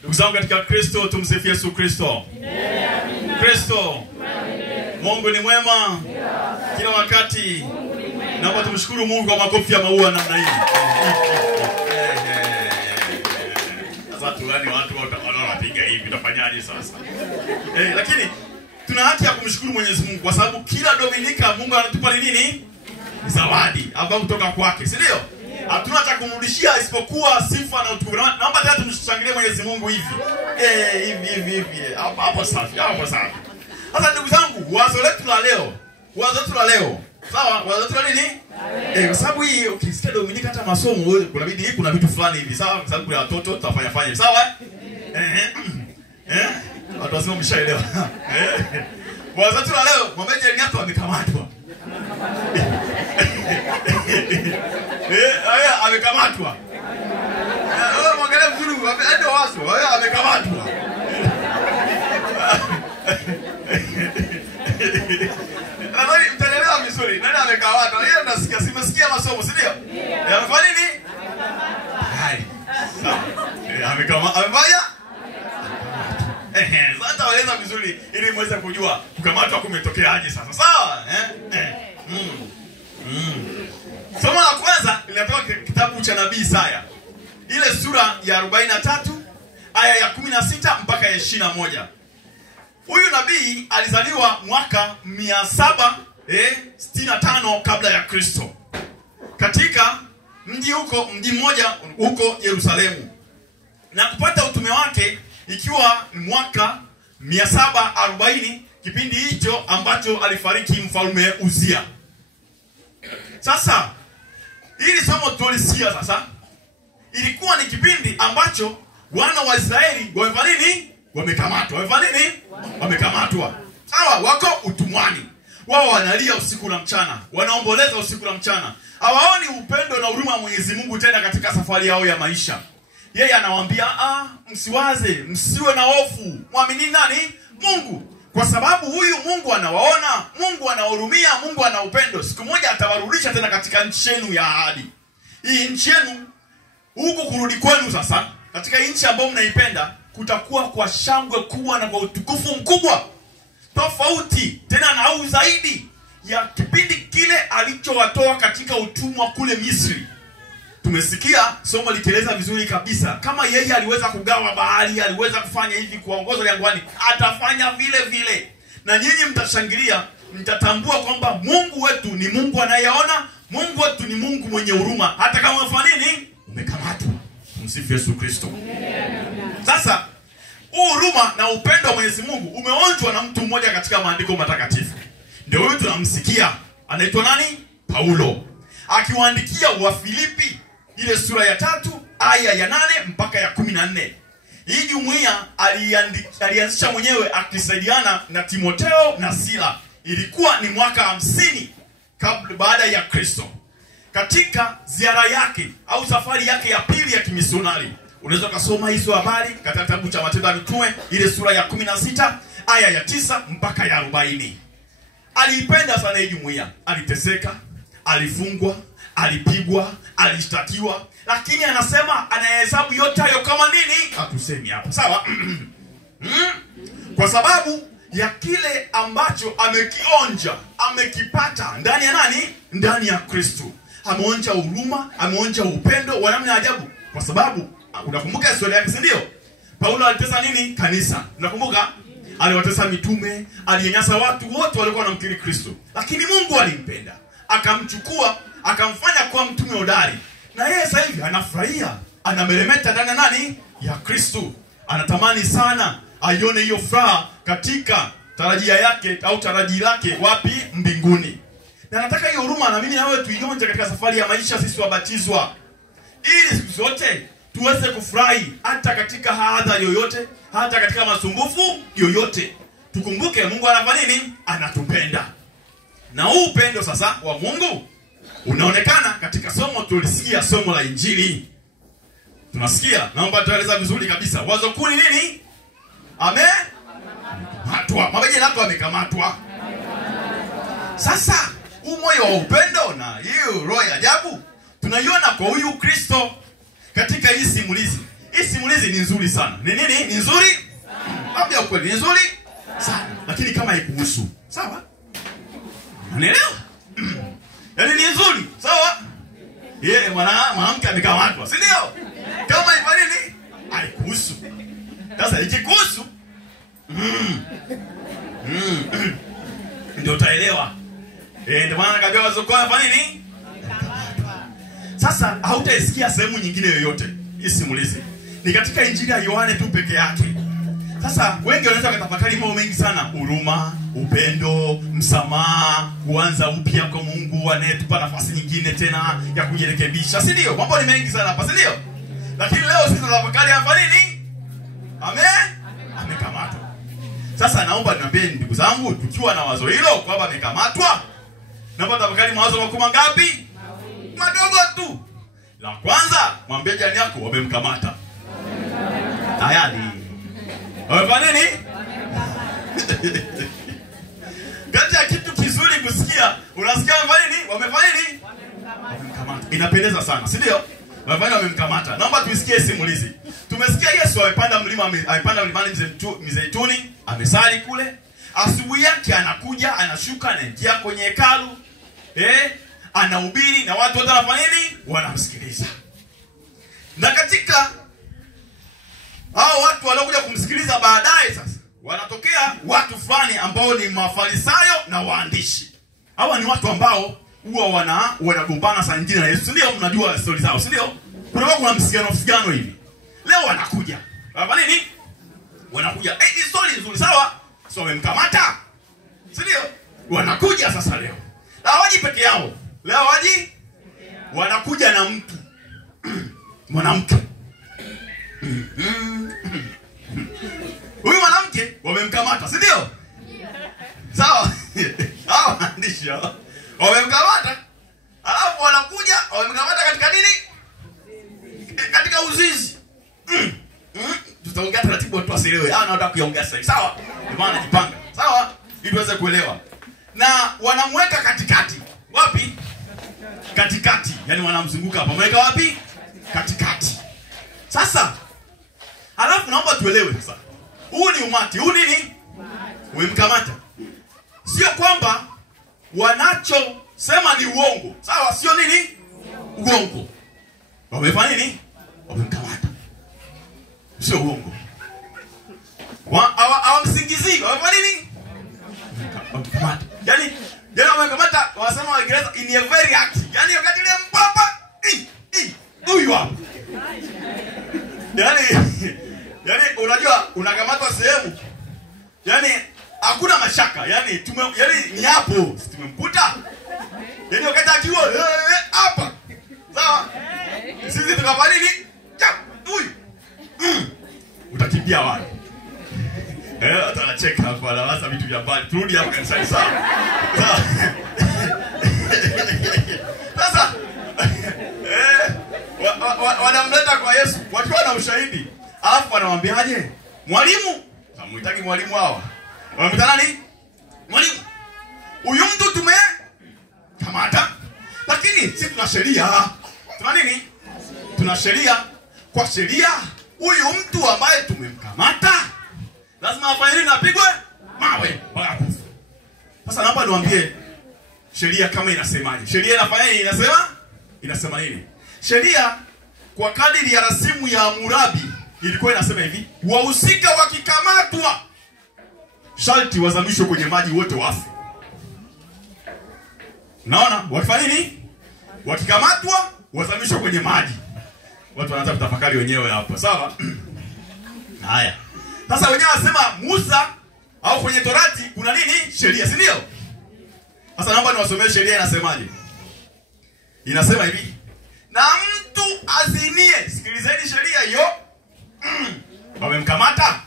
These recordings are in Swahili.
Ndugu zangu katika Kristo, tumsifu Yesu Kristo. Kristo. Mungu ni mwema kila wakati. Naomba tumshukuru Mungu kwa makofi ya maua namna hii. Sasa tulani watu wanapiga hivi, tutafanyaje sasa? Lakini tuna haki ya kumshukuru Mwenyezi Mungu kwa sababu kila Dominika Mungu anatupa nini? Zawadi ambayo kutoka kwake, si ndio? Hatuna cha kumrudishia isipokuwa sifa na utukufu. Naomba tena tumshangilie Mwenyezi Mungu hivi. Hivi. Hapo safi, hapo safi. Sasa ndugu zangu, wazo letu la leo. Sawa, wazo letu la nini? Kwa sababu hii ukisikia Dominika hata masomo kunabidi kuna vitu fulani hivi, sawa? Kwa sababu kuna watoto tutafanya, sawa? Watu wasema mshaelewa. Wazo letu la leo, mwambie jirani yako amekamatwa. Haya amekamatwa. Mwangalie mzuri, ndio wazo. Haya amekamatwa. Nadhani mtaelewa vizuri. Nani amekamatwa? Hiyo nasikia, simesikia masomo, si ndio? Amefanya nini? Hai. Sawa. Amefanya? Sasa waeleza vizuri ili muweze kujua kukamatwa kumetokeaje sasa. Sawa? Somo la kwanza linatoka kitabu cha nabii Isaya. Ile sura ya 43 aya ya 16 mpaka ya 21. Huyu nabii alizaliwa mwaka 765 kabla ya Kristo. Katika mji mmoja huko Yerusalemu. Na kupata utume wake ikiwa mwaka 740, kipindi hicho ambacho alifariki mfalme Uzia. Sasa hili somo tulisikia sasa, ilikuwa ni kipindi ambacho wana wa Israeli wamefanya nini? Wamekamatwa. Wamefanya nini? Wamekamatwa. Sawa, wako utumwani. Wao wanalia usiku na mchana, wanaomboleza usiku na mchana. Hawaoni upendo na huruma wa Mwenyezi Mungu tena katika safari yao ya maisha. Yeye anawaambia, msiwaze, msiwe na hofu. Muamini nani? Mungu. Kwa sababu huyu Mungu anawaona, Mungu anahurumia, Mungu ana upendo. Siku moja atawarudisha tena katika nchi yenu ya ahadi. Hii nchi yenu, huku kurudi kwenu sasa, katika nchi ambayo mnaipenda, kutakuwa kwa shangwe kubwa na kwa utukufu mkubwa. Tofauti tena na au zaidi ya kipindi kile alichowatoa katika utumwa kule Misri. Tumesikia somo likieleza vizuri kabisa. Kama yeye aliweza kugawa bahari, aliweza kufanya hivi, kuongoza jangwani, atafanya vile vile. Na nyinyi mtashangilia, mtatambua kwamba Mungu wetu ni Mungu anayeona, Mungu wetu ni Mungu mwenye huruma, hata kama umefanya nini? Umekamatwa. Msifu Yesu Kristo. Sasa huruma na upendo wa Mwenyezi Mungu umeonjwa na mtu mmoja katika maandiko matakatifu. Ndio huyu tunamsikia. Anaitwa nani? Paulo. Akiwaandikia Wafilipi ile sura ya 3 aya ya 8 mpaka ya 14. Hii jumuiya alianzisha mwenyewe akisaidiana na Timotheo na Sila. Ilikuwa ni mwaka 50 baada ya Kristo. Katika ziara yake au safari yake ya pili ya kimisionari, unaweza kusoma hizo habari katika kitabu cha Matendo ya Mitume ile sura ya 16 aya ya 9 mpaka ya 40. Aliipenda sana hii jumuiya. Aliteseka, alifungwa, alipigwa, alishtakiwa, lakini anasema anahesabu yote hayo kama nini? Hatusemi hapa. Sawa? Kwa sababu ya kile ambacho amekionja, amekipata ndani ya nani? Ndani ya Kristo. Ameonja huruma, ameonja upendo wa namna ajabu. Kwa sababu unakumbuka historia yake, si ndio? Paulo alitesa nini? Kanisa. Unakumbuka? Aliwatesa mitume, alinyanyasa watu wote walikuwa wanamkiri Kristo. Lakini Mungu alimpenda, akamchukua, akamfanya kuwa mtume hodari. Na yeye sasa hivi anafurahia, anameremeta ndani nani? Ya Kristo. Anatamani sana aione hiyo furaha katika tarajia yake au taraji lake wapi? Mbinguni. Na nataka hiyo huruma na mimi na wewe tuionje katika safari ya maisha sisi wabatizwa. Ili siku zote tuweze kufurahi hata katika hadhari yoyote, hata katika masumbufu yoyote. Tukumbuke Mungu anafanya nini? Anatupenda. Na huu upendo sasa wa Mungu unaonekana katika somo tulisikia, somo la Injili. Tunasikia, naomba tueleza vizuri kabisa. Wazo kuu ni nini? Matwa. Mabeje lako amekamatwa. Sasa huu moyo wa upendo na hiyo roho ya ajabu tunaiona kwa huyu Kristo katika hii simulizi. Hii simulizi ni nzuri sana. Ni nini? Ni nzuri? Ambia ukweli, ni nzuri sana. Lakini kama haikuhusu, sawa? Unaelewa? Yaani ni nzuri, sawa? Yeye mwanamke amekamatwa, si ndio? Kama ifa nini? Haikuhusu. Sasa ikikuhusu, ndio utaelewa. Ndio maana kabla wazokoa hapa nini? Sasa hautaisikia sehemu nyingine yoyote. Hii simulizi ni katika Injili ya Yohane tu peke yake. Sasa wengi wanaweza kutafakari mambo mengi sana: huruma, upendo, msamaha, kuanza upya kwa Mungu anayetupa nafasi nyingine tena ya kujirekebisha, si ndio? Mambo ni mengi sana hapa, si ndio? Lakini leo sisi tunatafakari hapa nini? Amekamatwa. Sasa naomba niambie ndugu zangu, tukiwa na wazo hilo kwamba amekamatwa, naomba tafakari mawazo makuu mangapi? Madogo tu. La kwanza, mwambie jirani yako wamemkamata. Tayari. Wamefanya nini? Kati ya kitu kizuri kusikia, unasikia wamefanya nini? Wamefanya nini? Wamemkamata. Inapendeza sana, si ndio? Wamemkamata. Naomba tuisikie simulizi. Tumesikia Yesu amepanda mlimani Mzeituni, amesali kule. Asubuhi yake anakuja, anashuka, anaingia kwenye hekalu. Anahubiri na watu wote wanafanya nini? Wanamsikiliza. Na katika hao watu waliokuja kumsikiliza baadaye, sasa wanatokea watu fulani ambao ni Mafarisayo na waandishi. Hawa ni watu ambao huwa wanagombana saa nyingine na Yesu. Ndio mnajua story zao, si ndio? Kuna msigano hivi. Leo wanakuja. Wanafanya nini? Wanakuja. Ni story nzuri, sawa? So wamemkamata. Si ndio? Wanakuja sasa leo. Hawaji peke yao. Leo waji wanakuja na mtu mwanamke. Huyu mwanamke wamemkamata, si ndio? Sawa? Hao waandishi wamemkamata. Alafu wanakuja wamemkamata katika nini? Katika uzinzi. Tutaongea taratibu watu wasielewe. Nataka kuongea sasa. Sawa? Ndio maana najipanga. Sawa? Ili tuweze kuelewa. Na wanamweka katikati. Wapi? Katikati. Yaani wanamzunguka hapa. Mweka wapi? Katikati. Sasa alafu naomba tuelewe sasa. Huu ni umati. Huu nini? Wamemkamata. Sio kwamba wanachosema ni uongo. Sawa? Sio nini? Uongo. Wamefanya nini? Wamemkamata. Sio uongo. Hawamsingizii. Wamefanya nini? Wamemkamata. Yaani wamemkamata, wanasema Waingereza in a very act. Yaani wakati ile mpapa huyu hapa. Yaani unajua unakamatwa sehemu. Yaani hakuna mashaka. Yaani ni hapo tumemkuta. Yaani wakati akiwa hapa. Sawa? Sisi tukafanya nini? Huyu. Utakimbia wapi? Hata anacheka hapa, anawaza vitu vya mbali. Turudi hapa kanisani, sawa? Sasa wanamleta kwa Yesu wakiwa na ushahidi. Alafu wanamwambiaje? Mwalimu. Hamuhitaji mwalimu hawa. Wanamwita nani? Mwalimu. Huyu mtu tumekamata. Lakini sisi tuna sheria. Tuna nini? Tuna sheria. Kwa sheria huyu mtu ambaye tumemkamata lazima afanye nini? Apigwe mawe mpaka kufa. Sasa naomba niwaambie sheria kama inasemaje. Sheria inafanya inasema nini? Sheria kwa kadiri ya rasimu ya Hammurabi ilikuwa inasema hivi: wahusika wakikamatwa sharti wazamishwe kwenye maji wote wafe. Naona wakifanya nini? Wakikamatwa wazamishwe kwenye maji. Watu wanaanza kutafakari wenyewe hapa, sawa? Haya. Sasa wenyewe wasema Musa au kwenye Torati kuna nini? Sheria, si ndio? Sasa naomba niwasomee sheria inasemaje. Inasema hivi: na mtu azinie, sikilizeni sheria hiyo. Wamemkamata.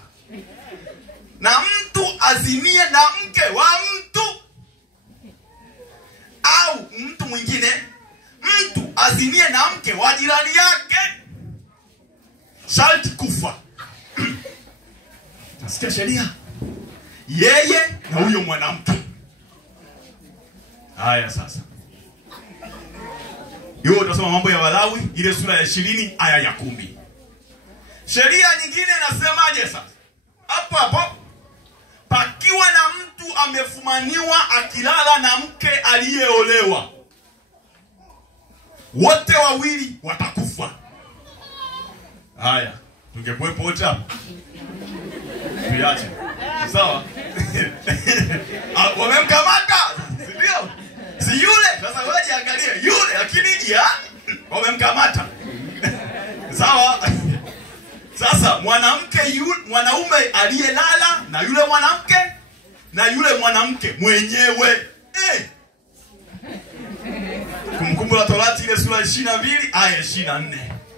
Na mtu azinie na mke wa mtu au mtu mwingine, mtu azinie na mke wa jirani yake sharti kufa. Nasikia sheria. Yeye na huyo mwanamke. Haya sasa. Hiyo utasoma Mambo ya Walawi ile sura ya 20 aya ya 10. Sheria nyingine inasemaje sasa? Hapo hapo, pakiwa na mtu amefumaniwa akilala na mke aliyeolewa, wote wawili watakufa. Haya, tungekuwepo wote hapo. Tuache. Sawa? Wamemkamata, ndio? Si yule, sasa wewe angalia yule, lakini wamemkamata. Sawa? Sasa mwanaume aliyelala na yule mwanamke na yule mwanamke mwenyewe. Kumbukumbu la Torati ile sura 22 aya 24.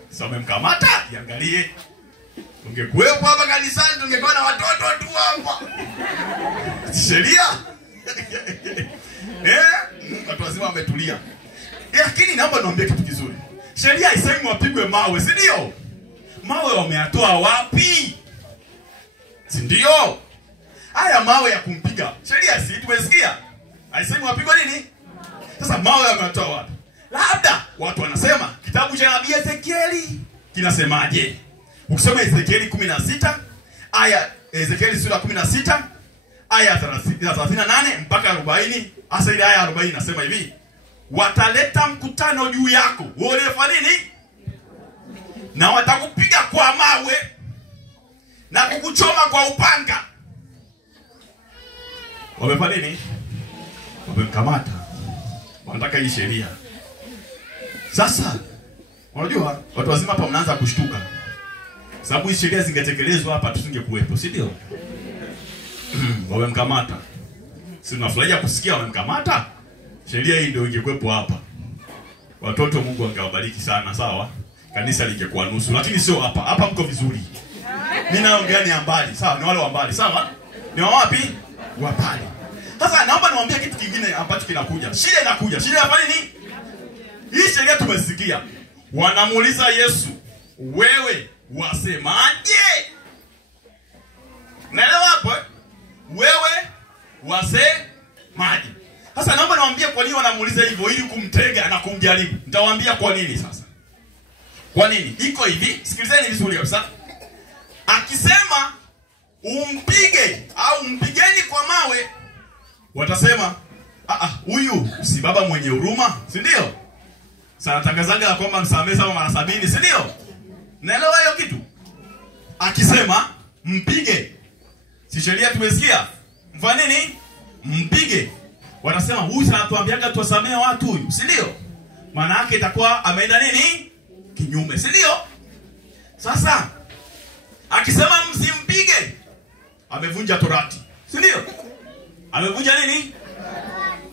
Sasa wamemkamata, angalie. Ungekuwepo hapa kanisani tungekuwa na watoto tu hapa. Sheria. Watu wazima wametulia. Lakini naomba niwaambie kitu kizuri. Sheria haisemi wapigwe mawe, si ndio? Mawe wameyatoa wapi? Si ndio? Haya mawe ya kumpiga. Sheria si tumesikia. Haisemi wapigwe nini? Sasa mawe wameyatoa wapi? Labda watu wanasema kitabu cha nabii Ezekieli kinasemaje? Ukisoma Ezekieli 16 aya Ezekieli sura 16 aya 38 mpaka 40, hasa ile aya 40 nasema hivi: wataleta mkutano juu yako, wewe unafanya nini? Na watakupiga kwa mawe na kukuchoma kwa upanga. Wamefanya nini? Wamemkamata. Wanataka hii sheria. Sasa unajua watu wazima hapa mnaanza kushtuka. Sababu hii sheria zingetekelezwa hapa tusingekuwepo, si ndio? Wamemkamata. Si unafurahia kusikia wamemkamata? Sheria hii ndio ingekuwepo hapa. Watoto Mungu angewabariki sana, sawa? Kanisa lingekuwa nusu, lakini sio hapa. Hapa mko vizuri. Mimi naongea ni mbali, sawa? Ni wale wa mbali, sawa? Ni wapi? Wa pale. Sasa naomba niwaambie kitu kingine ambacho kinakuja. Shida inakuja. Shida hapa nini? Hii sheria tumesikia. Wanamuuliza Yesu, wewe wasemaje? Naelewa hapo? Wewe wasemaje? Sasa naomba niwaambie kwa nini wanamuuliza hivyo, ili kumtega na kumjaribu. Nitawaambia kwa nini sasa. Kwa nini? Iko hivi, sikilizeni vizuri kabisa. Akisema umpige au mpigeni kwa mawe, watasema huyu si baba mwenye huruma, si ndio? Sana tangazaga kwamba msamehe sama mara 70, si ndio? Naelewa hiyo kitu. Akisema mpige, si sheria tumesikia? Mfanye nini? Mpige. Watasema huyu sana tuambiaga tuwasamehe watu huyu, si ndio? Maana yake itakuwa ameenda nini? Kinyume, si ndio? Sasa akisema msimpige, amevunja Torati, si ndio? Amevunja nini?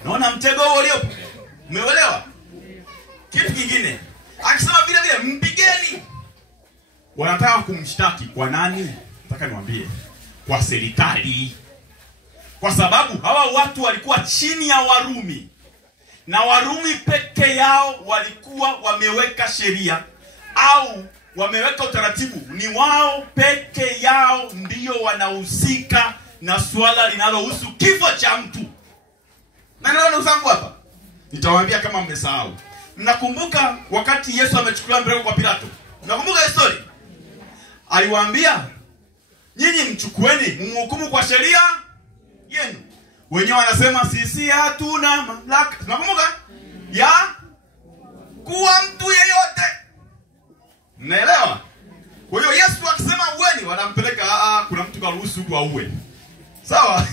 Naona mtego huo uliopo. Umeelewa? Kitu kingine, akisema vile vile mpigeni, wanataka kumshtaki kwa nani? Nataka niwaambie, kwa serikali. Kwa sababu hawa watu walikuwa chini ya Warumi, na Warumi peke yao walikuwa wameweka sheria au wameweka utaratibu. Ni wao peke yao ndio wanahusika na swala linalohusu kifo cha mtu. Na ndio ndugu zangu hapa, nitawaambia kama mmesahau. Mnakumbuka wakati Yesu amechukuliwa mbele kwa Pilato? Mnakumbuka hiyo story? Aliwaambia, nyinyi mchukueni mhukumu kwa sheria yenu. Wenyewe wanasema sisi hatuna mamlaka. Mnakumbuka? Ya kuwa mtu yeyote. Mnaelewa? Kwa hiyo Yesu akisema uweni, wanampeleka kuna mtu karuhusu kwa uwe. Sawa?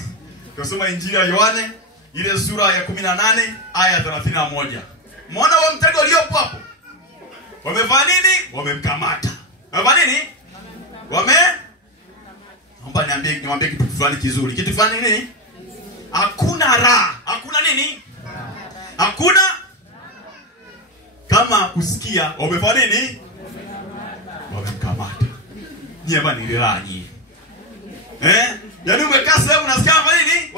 Tunasoma Injili ya Yohane ile sura ya 18 aya 31. Muona wao mtego uliopo hapo. Wamefanya nini? Wamemkamata. Wamefanya nini? Naomba niwaambie kitu fulani kizuri. Kitu fulani nini? Hakuna raha. Hakuna nini? Hakuna kama kusikia wamefanya nini? Wamemkamata. Nyie bwana ile raha nyie. Yaani umekaa sehemu unasikia wamefanya nini?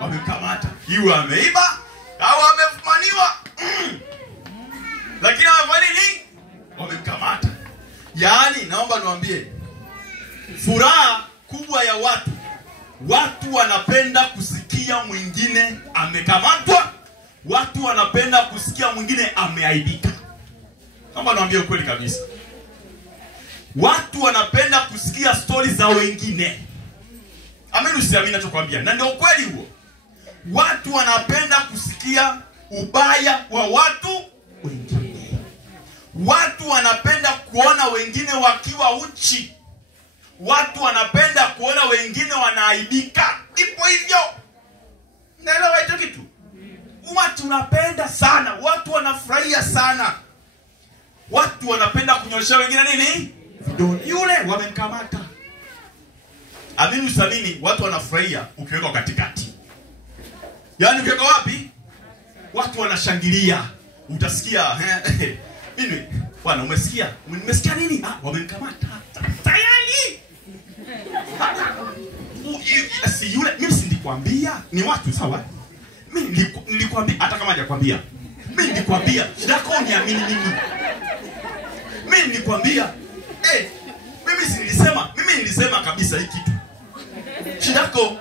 Wamemkamata. Iwe ameiba au amefumaniwa. Lakini wamefanya nini? Wamemkamata. Yaani naomba niwaambie, furaha kubwa ya watu wanapenda kusikia mwingine amekamatwa. Watu wanapenda kusikia mwingine ameaibika. Naomba niwaambie ukweli kabisa. Watu wanapenda kusikia stori za wengine. Amini usiamini ninachokwambia. Na ndio ukweli huo. Watu wanapenda kusikia ubaya wa watu wengine. Watu wanapenda kuona wengine wakiwa uchi. Watu wanapenda kuona wengine wanaaibika. Ipo hivyo. Naelewa hicho kitu? Watu wanapenda sana. Watu wanafurahia sana. Watu wanapenda kunyoshia wengine nini? Vidole. Yule wamemkamata. Amini usamini, watu wanafurahia ukiweka katikati. Yaani ukiweka wapi? Watu wanashangilia. Utasikia mimi bwana, umesikia? Umesikia nini? Wamemkamata. Tayari. Si yule, mimi si nilikwambia ni watu sawa? Mimi nilikwambia hata kama hajakwambia. Mimi nilikwambia, shida yako niamini mimi. Mimi nilikwambia, mimi nilisema kabisa hiki kitu. Shida yako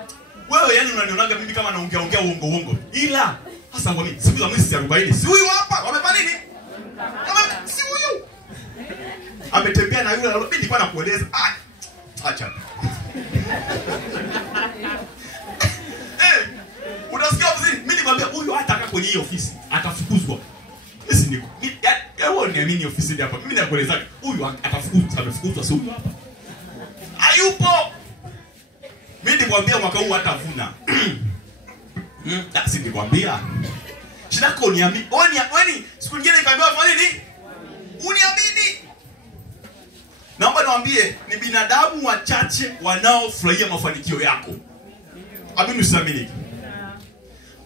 wewe, yani unanionaga mimi kama naongea uongo. Ila sasa kwa mimi siku za mwezi 40 si huyu hapa wamefanya nini? Kama si huyu. Ametembea na yule mimi nilikuwa nakueleza. Acha. Unasikia vizuri? Mimi nikwambia huyu hata kaka kwenye hii ofisi atafukuzwa. Mimi niko. Wewe niamini ofisi hapa. Mimi nakueleza huyu atafukuzwa si huyu hapa. Hayupo. Mimi nikwambia mwaka huu hatavuna. Si nikwambia. Shida yako niamini. Wewe siku nyingine nikamwambia fanya nini? Uniamini. Naomba niwaambie ni binadamu wachache wanaofurahia mafanikio yako. Amini usiamini.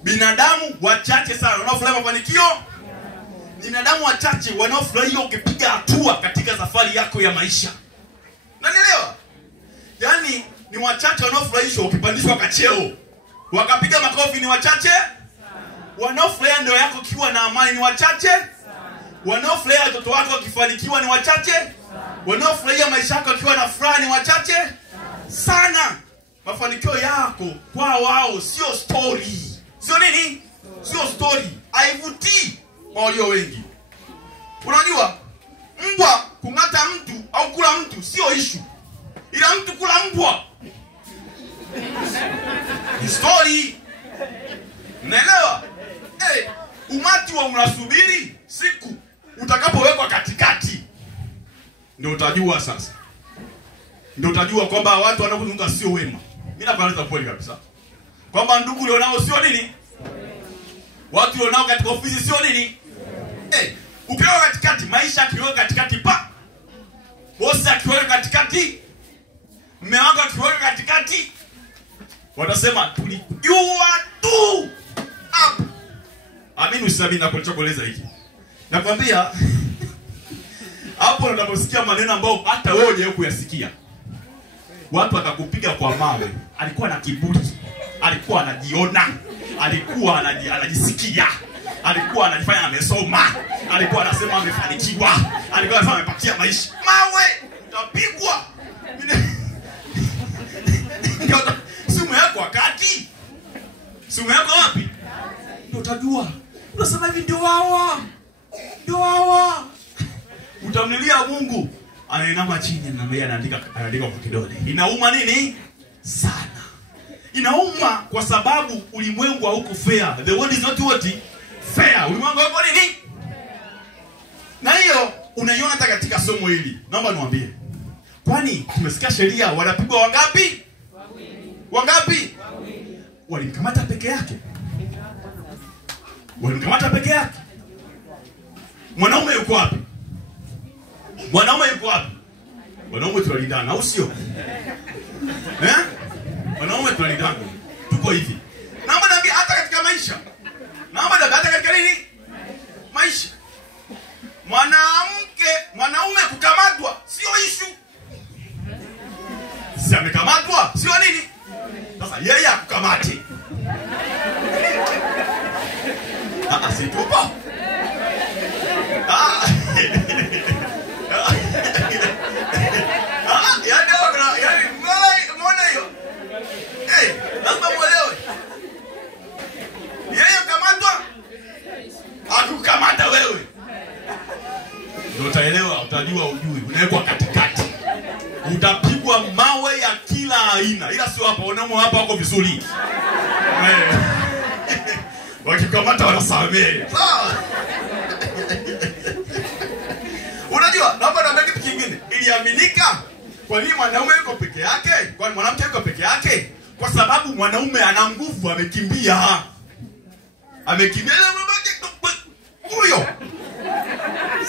Binadamu wachache sana wanaofurahia mafanikio. Binadamu wachache wanaofurahia ukipiga hatua katika safari yako ya maisha. Unanielewa? Yaani ni wachache wanaofurahishwa ukipandishwa kacheo. Wakapiga makofi ni wachache. Wanaofurahia ndoa yako kiwa na amani ni wachache. Wanaofurahia watoto wako wakifanikiwa ni wachache. Wanaofurahia maisha yako kiwa na furaha ni wachache sana. Mafanikio yako kwa wao sio story. Sio nini? Sio story. Haivutii kwa walio wengi. Unajua? Mbwa kung'ata mtu au kula mtu sio issue. Ila mtu kula mbwa ni story. Unaelewa? Umati wa unasubiri siku utakapowekwa katikati. Ndio utajua sasa. Ndio utajua kwamba watu wanaozunguka sio wema. Mimi nakueleza kweli kabisa. Kwamba ndugu ulionao sio nini? Watu ulionao katika ofisi sio nini? Ukiwa katikati, maisha akiwa katikati bosi akiwa katikati, mume wako akiwa katikati, watasema tulijua tu hapo. Amini usiamini na kueleza hiki. Nakwambia hapo unaposikia maneno ambayo hata wewe hujawahi kuyasikia. Watu watakupiga kwa mawe. Alikuwa na kiburi. Alikuwa anajiona. Alikuwa anajisikia. Alikuwa anajifanya amesoma. Alikuwa anasema amefanikiwa. Alikuwa anasema amepatia maisha. Mawe utapigwa. Simu yako wakati? Simu yako wapi? Ndio utajua. Unasema hivi ndio hawa. Ndio hawa. Utamlilia Mungu. Anainama chini na yeye anaandika kwa kidole. Inauma nini? Sana. Inauma kwa sababu ulimwengu hauko fair. The world is not what? Fair. Ulimwengu hauko nini? Na hiyo unaiona hata katika somo hili. Naomba niwaambie. Kwani tumesikia sheria wanapigwa wangapi? Wangapi? Walimkamata peke yake. Walimkamata peke yake. Mwanaume yuko wapi? Mwanaume yuko wapi? Wanaume tunalindana au sio? Wanaume tunalindana. Tuko hivi. Naomba niambie hata katika maisha. Naomba niambie hata katika nini? Maisha. Mwanaume kukamatwa sio issue. Si amekamatwa sio nini? Sasa yeye akukamate. Si tupo. Lazima muelewe. Utapigwa mawe ya kila aina. Ila sio hapa, wanaume hapa wako vizuri. Wakikamata wanasamehe. Sawa? Unajua, naomba na kitu kingine. Iliaminika kwa nini mwanaume yuko peke yake? Kwa nini mwanamke yuko peke yake? Kwa sababu mwanaume ana nguvu, amekimbia. Amekimbia huyo.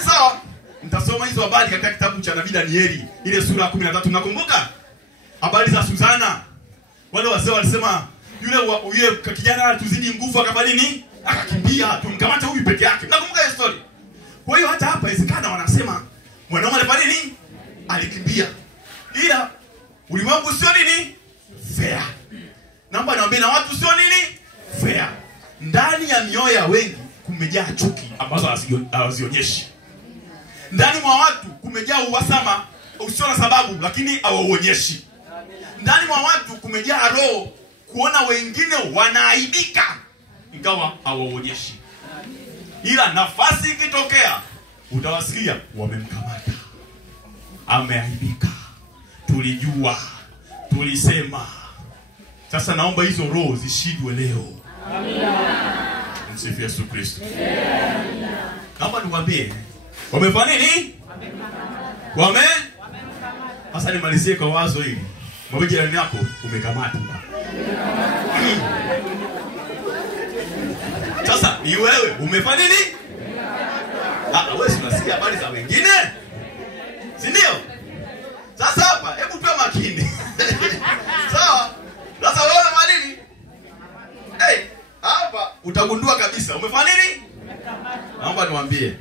Sawa? Nitasoma hizo habari katika kitabu cha Nabii Danieli, ile sura ya 13. Mnakumbuka? Habari za Susana. Wale wazee walisema yule kijana alituzidi nguvu, akafanya nini? Akakimbia, tumkamata huyu peke yake. Mnakumbuka hiyo story? Kwa hiyo hata hapa inawezekana wanasema mwanaume alifanya nini? Alikimbia. Ila ulimwengu sio nini? Fair. Naomba niwaambie na watu sio nini? Fair. Ndani ya mioyo ya wengi kumejaa chuki ambazo hazionyeshi. Ndani mwa watu kumejaa uhasama usio na sababu lakini hauonyeshi. Ndani mwa watu kumejaa roho kuona wengine wanaaibika ingawa hauonyeshi. Ila nafasi ikitokea utawasikia wamemkamata. Ameaibika. Tulijua. Tulisema. Sasa naomba hizo roho zishindwe leo. Amina. Msifu Yesu Kristo. Amina. Naomba niwaambie wamefanya nini? Wamemkamata. Sasa nimalizie kwa wazo hili. Mwambie jirani yako umekamata. Sasa ni wewe umefanya nini? Wewe unasikia habari za wengine? Si ndio? Sasa hapa hebu tuwe makini. Sawa? Sasa wewe unafanya nini? Hapa utagundua kabisa umefanya nini? Naomba niwaambie.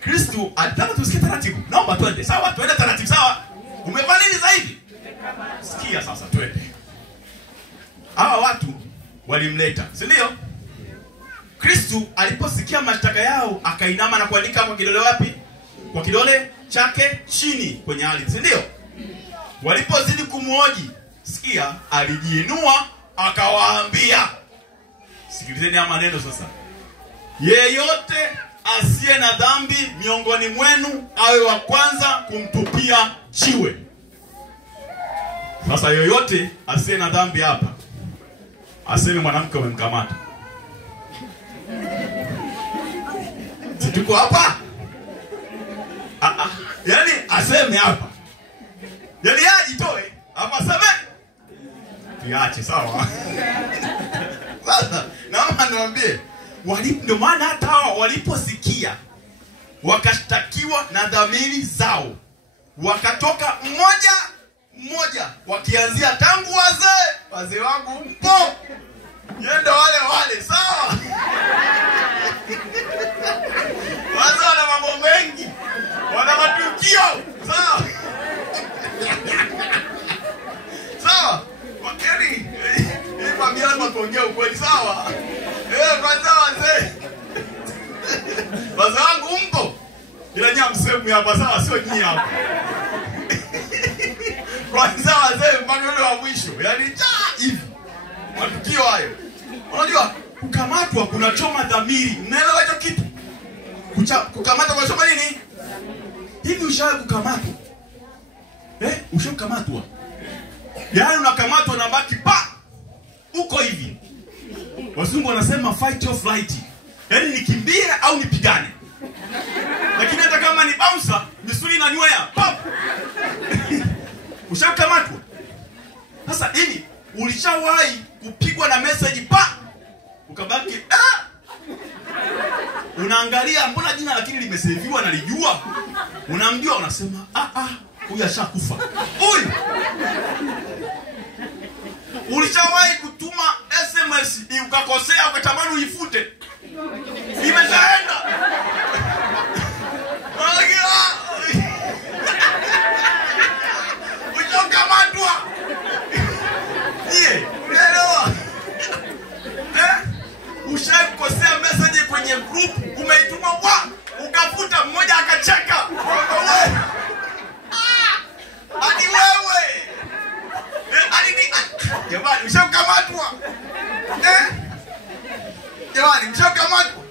Kristo alitaka tusikie taratibu. Naomba twende. Sawa? Twende taratibu. Sawa? Umefanya nini zaidi? Sikia sasa twende. Hawa watu walimleta, si ndio? Kristo aliposikia mashtaka yao akainama na kuandika kwa kidole wapi? Kwa kidole chake chini kwenye ardhi, si ndio? Walipozidi kumhoji, sikia, alijiinua akawaambia. Sikilizeni haya maneno sasa. Yeyote asiye na dhambi miongoni mwenu awe wa kwanza kumtupia jiwe. Sasa yoyote asiye na dhambi hapa aseme mwanamke umemkamata. Situko hapa? Yaani aseme hapa. Yaani ajitoe hapa aseme. Tuache sawa. Sasa naomba niwaambie ndio maana hata hao waliposikia wakashtakiwa na dhamiri zao wakatoka mmoja wakianzia tangu wazee wangu mpo yendo wale sawa. Wazee wana mambo mengi, wana matukio sawa. Sawa wakati hii familia lazima tuongee ukweli sawa. Kwanza wazee wangu mpo ila nyama msemu hapa sawa, sio nyinyi hapa. Kwanza wazee mpaka yule wa mwisho, yani hivi matukio hayo. Unajua kukamatwa kunachoma dhamiri. Unaelewa hicho kitu? Kukamatwa kunachoma nini? Hivi ushawahi kukamatwa? Ushakukamatwa? Yaani unakamatwa na baki uko hivi. Wazungu wanasema fight or flight. Yaani nikimbie au nipigane. Lakini hata kama ni bouncer, misuli inanywea. Ushakukamatwa? Sasa hivi ulishawahi kupigwa na message ukabaki unaangalia mbona jina lakini limeseviwa na lijua. Unamjua unasema huyu ashakufa. Huyu. Ulishawahi kutuma SMS ukakosea ukatamani uifute. Imeshaenda. Ushakukamatwa. Unaelewa? Ushawahi kukosea message kwenye group umeituma ukafuta mmoja akacheka. Hadi wewe. Jamani ushakukamatwa. Jamani ushakukamatwa.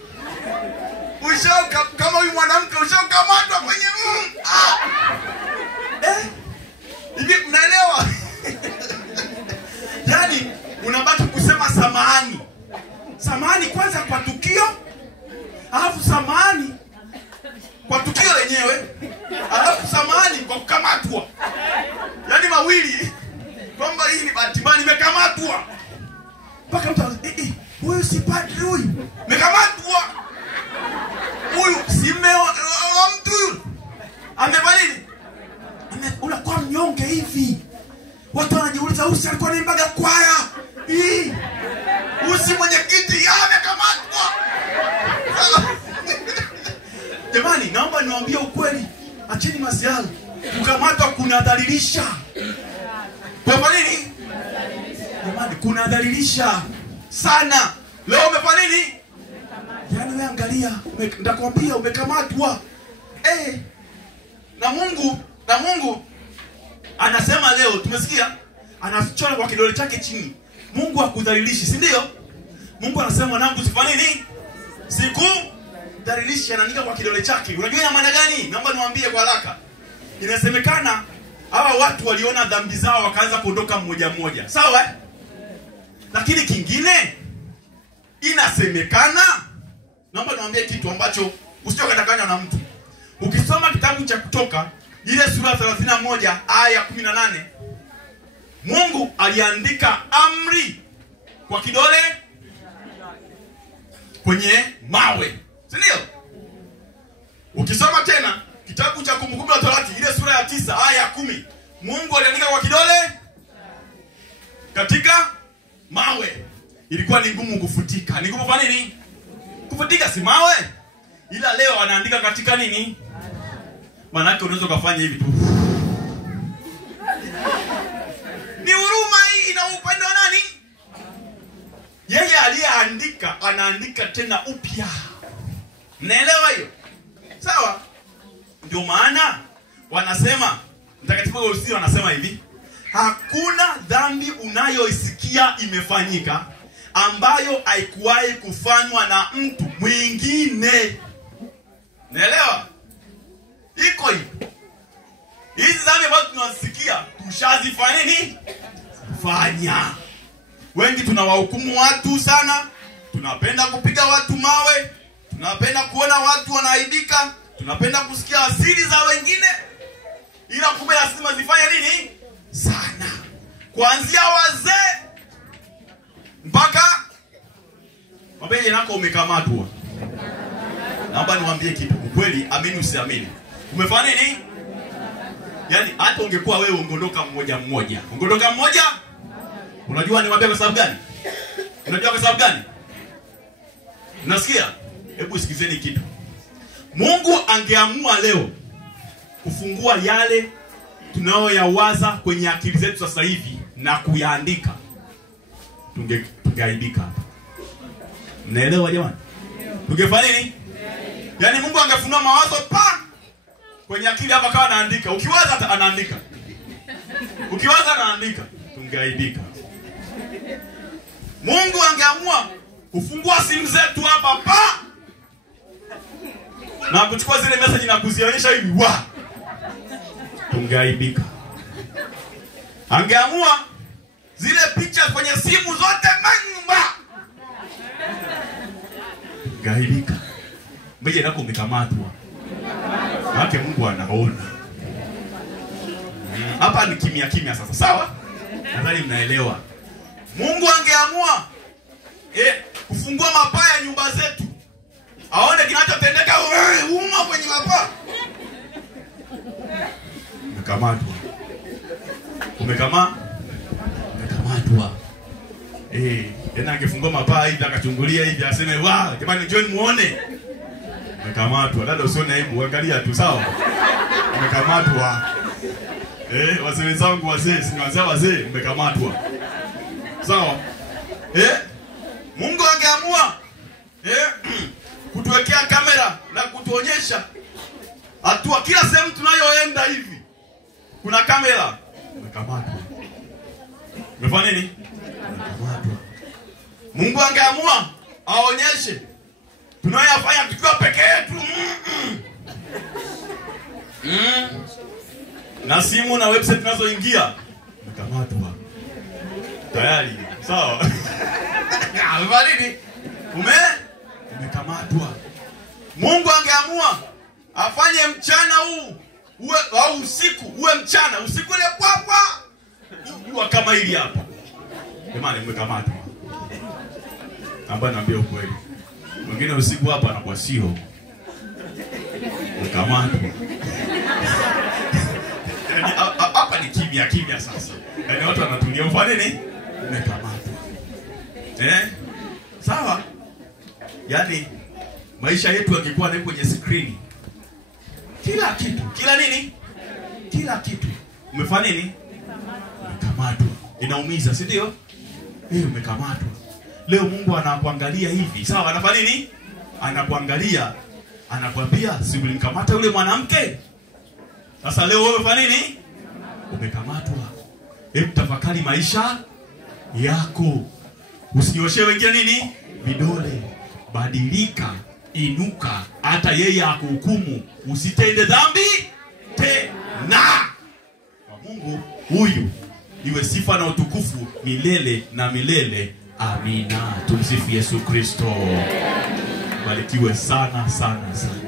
unakuwa mnyonge hivi. Watu wanajiuliza Usi alikuwa anaimbaga kwaya. Usi mwenyekiti amekamatwa. Jamani, naomba niwaambie ukweli. Acheni masiala. Kukamatwa kunadhalilisha. Kwa nini? Jamani, kunadhalilisha sana. Leo umefanya nini? Yaani wewe angalia, nitakwambia umekamatwa. Na Mungu anasema leo, tumesikia anachora kwa kidole chake chini. Mungu hakudhalilishi, si ndio? Mungu anasema mwanangu usifanye nini? Sikudhalilishi, anaandika kwa kidole chake. Unajua ina maana gani? Naomba niwaambie kwa haraka. Inasemekana hawa watu waliona dhambi zao wakaanza kuondoka mmoja mmoja. Sawa? Lakini kingine inasemekana, naomba niwaambie kitu ambacho usije kadanganywa na mtu. Ukisoma kitabu cha Kutoka ile sura 31 aya 18, Mungu aliandika amri kwa kidole kwenye mawe. Si ndio? Ukisoma tena kitabu cha Kumbukumbu la Torati ile sura ya 9 aya ya 10, Mungu aliandika kwa kidole katika mawe. Ilikuwa ni ngumu kufutika. Ni ngumu kwa nini? Kufutika si mawe. Ila leo anaandika katika nini? Manake unaweza kufanya hivi tu. Ni huruma hii na upendo nani? Yeye aliyeandika anaandika tena upya. Mnaelewa hiyo? Sawa? Ndio maana wanasema Mtakatifu Agostino wanasema hivi, hakuna dhambi unayoisikia imefanyika ambayo haikuwahi kufanywa na mtu mwingine. Naelewa? Iko hivi. Hizi dhambi ambazo tunasikia tushazifanya nini? Fanya. Wengi tunawahukumu watu sana. Tunapenda kupiga watu mawe. Tunapenda kuona watu wanaaibika. Tunapenda kusikia asili za wengine. Ila kumbe lazima zifanye nini? Sana. Kuanzia wazee mpaka mabele nako umekamatwa. Naomba niwaambie kitu. Ukweli, amini usiamini. Umefanya nini? Yaani hata ungekuwa wewe ungondoka mmoja mmoja. Ungondoka mmoja? Unajua niwaambia kwa sababu gani? Unajua kwa sababu gani? Unasikia? Hebu sikizeni kitu. Mungu angeamua leo kufungua yale tunayoyawaza kwenye akili zetu sasa hivi na kuyaandika, tungeaibika hapa. Mnaelewa jamani? Tungefanya nini? Yaani Mungu angefunua mawazo kwenye akili hapa kawa anaandika. Ukiwaza anaandika. Ukiwaza anaandika. Tungeaibika. Mungu angeamua kufungua simu zetu hapa na kuchukua zile message na kuzionyesha hivi tungeaibika. Angeamua zile picha kwenye simu zote tungeaibika. Mbeje nako umekamatwa. Maana Mungu anaona. Hapa ni kimya kimya sasa, sawa? Nadhani mnaelewa. Mungu angeamua kufungua mapaa ya nyumba zetu. Aone kinachotendeka kwenye mapaa. Umekamatwa. Umekamatwa. Tena angefungua mapaa hivi akachungulia hivi aseme jamani John muone. Umekamatwa. Dada usione aibu, angalia tu, sawa? Umekamatwa. Wazee wenzangu wazee, si wazee, umekamatwa. Sawa? Mungu angeamua kutuwekea kamera na kutuonyesha hatua kila sehemu tunayoenda hivi. Kuna kamera. Umekamatwa. Umefanya nini? Umekamatwa. Mungu angeamua aonyeshe tunayoyafanya tukiwa peke yetu. Na simu na website tunazoingia. Umekamatwa. Tayari. Sawa? Alvaridi. Umekamatwa. Mungu angeamua afanye mchana huu uwe au usiku uwe mchana, usiku ile jua kama hili hapa. Jamani umekamatwa. Naomba niambie ukweli. Mwingine usiku hapa anakuwa sio. Umekamatwa. kimya kimya sasa. Yaani watu wanatulia, mfano nini? Umekamatwa. Sawa? Yaani maisha yetu yangekuwa ni kwenye screen. Kila kitu, kila nini? Kila kitu. Umefanya nini? Umekamatwa. Inaumiza, si ndio? Umekamatwa. Leo Mungu anakuangalia hivi. Sawa, anafanya nini? Anakuangalia. Anakuambia, si ulimkamata yule mwanamke? Sasa leo wewe umefanya nini? Umekamatwa. Hebu tafakari maisha yako. Usinyoshe wengine nini? Vidole. Badilika, inuka, hata yeye akuhukumu. Usitende dhambi tena. Kwa Mungu huyu iwe sifa na utukufu milele na milele. Amina. Tumsifu Yesu Kristo. Barikiwe sana sana sana.